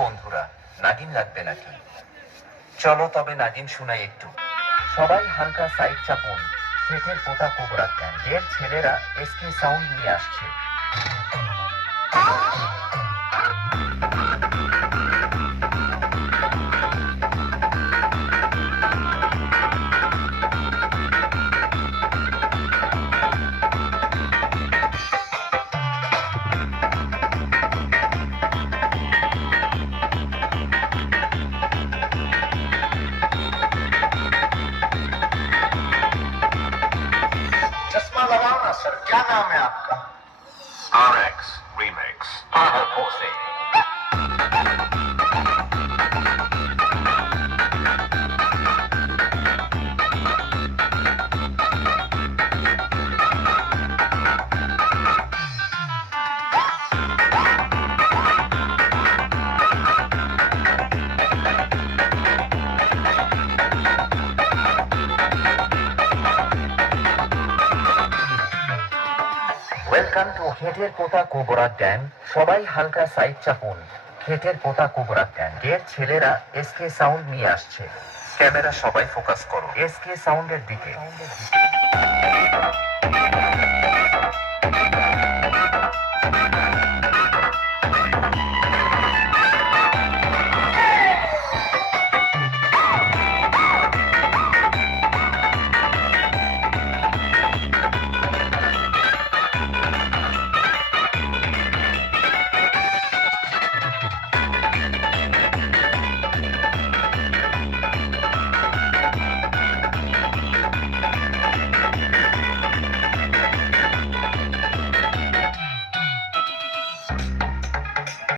বন্ধুরা, নাগিন লাগবে নাকি? চলো তবে নাগিন শোনাই একটু। সবাই হালকা সাইড চাপুন। শেঠের পোতা কোবরা গ্যাংয়ের ছেলেরা এসকে সাউন্ড নিয়ে আসছে। चश्मा लगाओ ना सर, क्या नाम है आपका? RX Remix. पोसे। ওয়েলকাম টু খেটের পোতা কোবরা গ্যাং। সবাই হালকা সাইড চাপুন। খেটের পোতা কোবরা গ্যাংয়ের ছেলেরা এসকে সাউন্ড নিয়ে আসছে। ক্যামেরা সবাই ফোকাস করো এসকে সাউন্ডের দিকে।